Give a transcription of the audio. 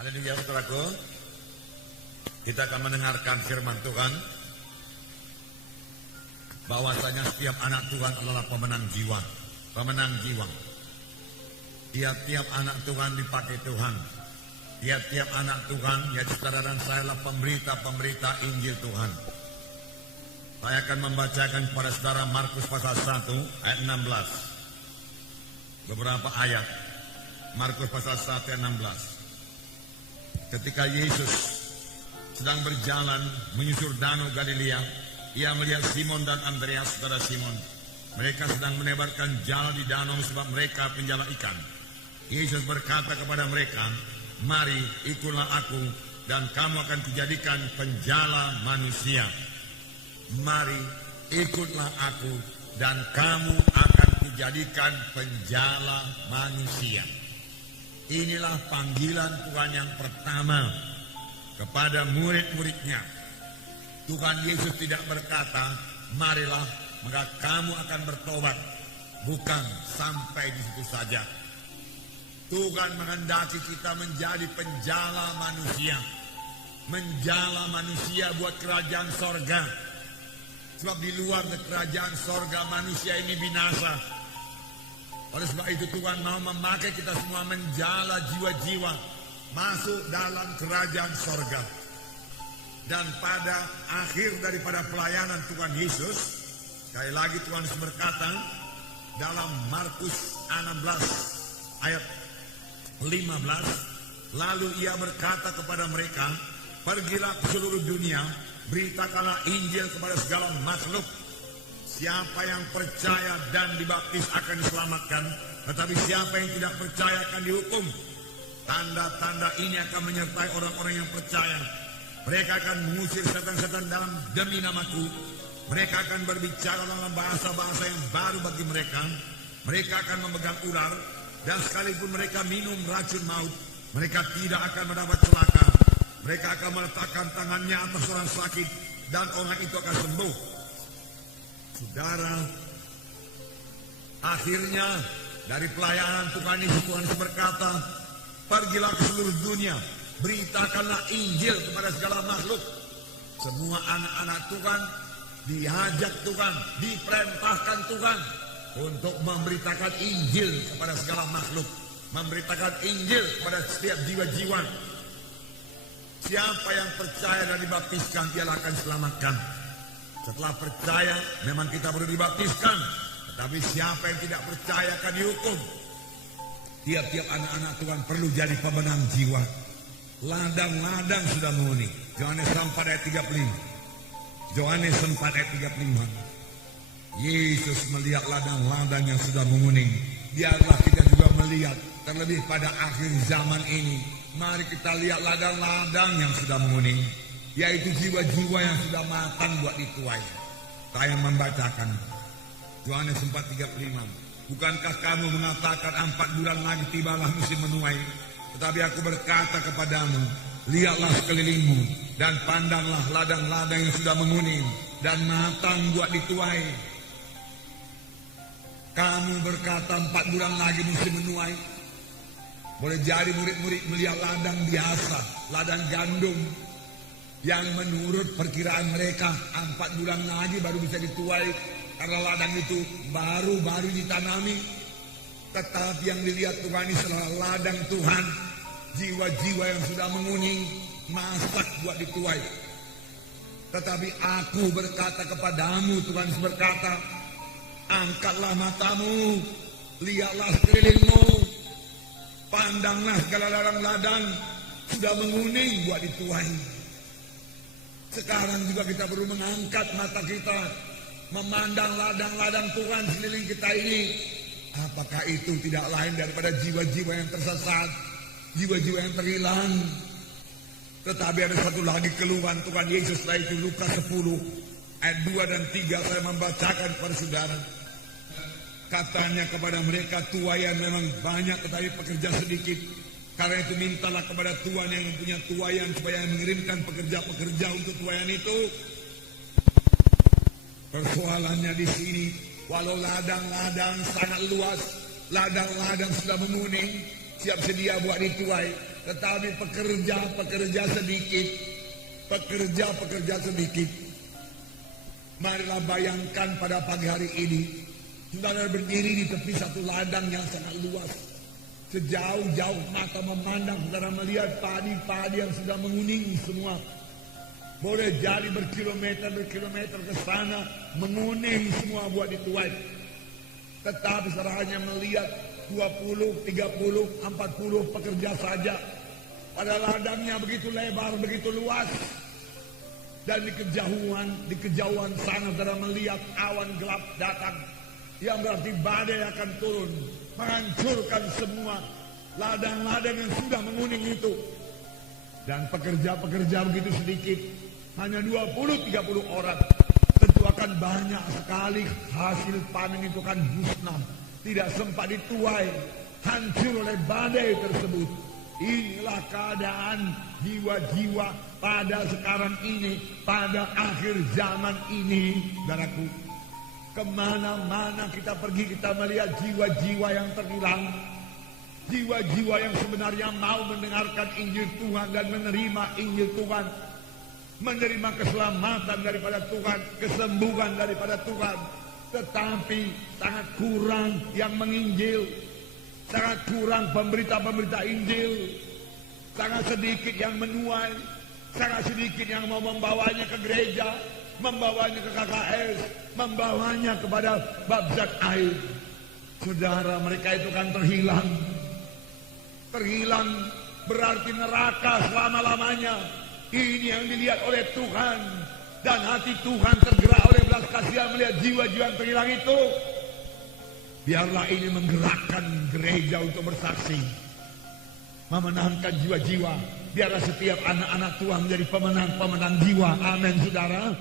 Haleluya, saudaraku. Kita akan mendengarkan firman Tuhan bahwasanya setiap anak Tuhan adalah pemenang jiwa. Pemenang jiwa. Tiap-tiap anak Tuhan dipakai Tuhan. Tiap-tiap anak Tuhan, yaitu saudara dan saya, adalah pemberita-pemberita Injil Tuhan. Saya akan membacakan kepada saudara Markus pasal 1 ayat 16. Beberapa ayat. Markus pasal 1 ayat 16. Ketika Yesus sedang berjalan menyusur danau Galilea, ia melihat Simon dan Andreas, saudara Simon. Mereka sedang menebarkan jala di danau sebab mereka penjala ikan. Yesus berkata kepada mereka, "Mari ikutlah aku dan kamu akan kujadikan penjala manusia." Mari ikutlah aku dan kamu akan kujadikan penjala manusia. Inilah panggilan Tuhan yang pertama kepada murid-muridnya. Tuhan Yesus tidak berkata, "Marilah, maka kamu akan bertobat." Bukan sampai di situ saja. Tuhan menghendaki kita menjadi penjala manusia. Menjala manusia buat kerajaan sorga. Sebab di luar kerajaan sorga manusia ini binasa. Oleh sebab itu Tuhan mau memakai kita semua menjala jiwa-jiwa masuk dalam kerajaan sorga. Dan pada akhir daripada pelayanan Tuhan Yesus, sekali lagi Tuhan Yesus berkata dalam Markus 16 ayat 15, lalu ia berkata kepada mereka, "Pergilah ke seluruh dunia, beritakanlah Injil kepada segala makhluk. Siapa yang percaya dan dibaptis akan diselamatkan, tetapi siapa yang tidak percaya akan dihukum. Tanda-tanda ini akan menyertai orang-orang yang percaya. Mereka akan mengusir setan-setan dalam demi namaku. Mereka akan berbicara dalam bahasa-bahasa yang baru bagi mereka. Mereka akan memegang ular, dan sekalipun mereka minum racun maut, mereka tidak akan mendapat celaka. Mereka akan meletakkan tangannya atas orang sakit, dan orang itu akan sembuh." Saudara, akhirnya dari pelayanan Tuhan Yesus berkata, "Pergilah ke seluruh dunia, beritakanlah Injil kepada segala makhluk." Semua anak-anak Tuhan diajak Tuhan, diperintahkan Tuhan untuk memberitakan Injil kepada segala makhluk, memberitakan Injil kepada setiap jiwa-jiwa. Siapa yang percaya dan dibaptiskan, dialah akan diselamatkan. Setelah percaya, memang kita perlu dibaptiskan. Tetapi siapa yang tidak percaya akan dihukum. Tiap-tiap anak-anak Tuhan perlu jadi pemenang jiwa. Ladang-ladang sudah menghuni. Yohanes 4 ayat 35. Yohanes 4 ayat 35. Yesus melihat ladang-ladang yang sudah menguning. Biarlah kita juga melihat, terlebih pada akhir zaman ini. Mari kita lihat ladang-ladang yang sudah menguning, yaitu jiwa-jiwa yang sudah matang buat dituai. Saya membacakan Yohanes 4:35. "Bukankah kamu mengatakan 4 bulan lagi tibalah musim menuai? Tetapi aku berkata kepadamu, lihatlah sekelilingmu dan pandanglah ladang-ladang yang sudah menguning dan matang buat dituai." Kamu berkata 4 bulan lagi musim menuai. Boleh jadi murid-murid melihat ladang biasa, ladang gandum, yang menurut perkiraan mereka 4 bulan lagi baru bisa dituai karena ladang itu baru-baru ditanami. Tetapi yang dilihat Tuhan ini adalah ladang Tuhan, jiwa-jiwa yang sudah menguning, masak buat dituai. Tetapi aku berkata kepadamu, Tuhan berkata, angkatlah matamu, lihatlah sekelilingmu, pandanglah segala ladang-ladang sudah menguning buat dituai. Sekarang juga kita perlu mengangkat mata kita, memandang ladang-ladang Tuhan sekeliling kita ini. Apakah itu tidak lain daripada jiwa-jiwa yang tersesat, jiwa-jiwa yang terhilang? Tetapi ada satu lagi keluhan Tuhan Yesus, yaitu Lukas 10 ayat 2 dan 3. Saya membacakan kepada saudara. Katanya kepada mereka, tuaian memang banyak tetapi pekerja sedikit. Karena itu mintalah kepada Tuhan yang mempunyai tuaian supaya mengirimkan pekerja-pekerja untuk tuaian itu. Persoalannya di sini, walau ladang-ladang sangat luas, ladang-ladang sudah menguning, siap sedia buat dituai, tetapi pekerja sedikit. Pekerja sedikit. Marilah bayangkan pada pagi hari ini, saudara berdiri di tepi satu ladang yang sangat luas. Sejauh-jauh mata memandang, saudara melihat padi-padi yang sudah menguning semua. Boleh jadi berkilometer ke sana, menguning semua buat dituai. Tetapi saudara hanya melihat 20, 30, 40 pekerja saja. Pada ladangnya begitu lebar, begitu luas. Dan di kejauhan sana saudara melihat awan gelap datang. Yang berarti badai akan turun, menghancurkan semua ladang-ladang yang sudah menguning itu. Dan pekerja begitu sedikit, hanya 20-30 orang. Tentu akan banyak sekali hasil panen itu akan musnah, tidak sempat dituai, hancur oleh badai tersebut. Inilah keadaan jiwa-jiwa pada sekarang ini, pada akhir zaman ini, saudaraku. Kemana-mana kita pergi, kita melihat jiwa-jiwa yang terhilang, jiwa-jiwa yang sebenarnya mau mendengarkan Injil Tuhan dan menerima Injil Tuhan, menerima keselamatan daripada Tuhan, kesembuhan daripada Tuhan, tetapi sangat kurang yang menginjil, sangat kurang pemberita-pemberita Injil, sangat sedikit yang menuai, sangat sedikit yang mau membawanya ke gereja, membawanya ke KKS, membawanya kepada baptisan air. Saudara, mereka itu kan terhilang. Terhilang berarti neraka selama-lamanya. Ini yang dilihat oleh Tuhan. Dan hati Tuhan tergerak oleh belas kasihan melihat jiwa-jiwa yang terhilang itu. Biarlah ini menggerakkan gereja untuk bersaksi, memenangkan jiwa-jiwa. Biarlah setiap anak-anak Tuhan menjadi pemenang-pemenang jiwa. Amin, saudara.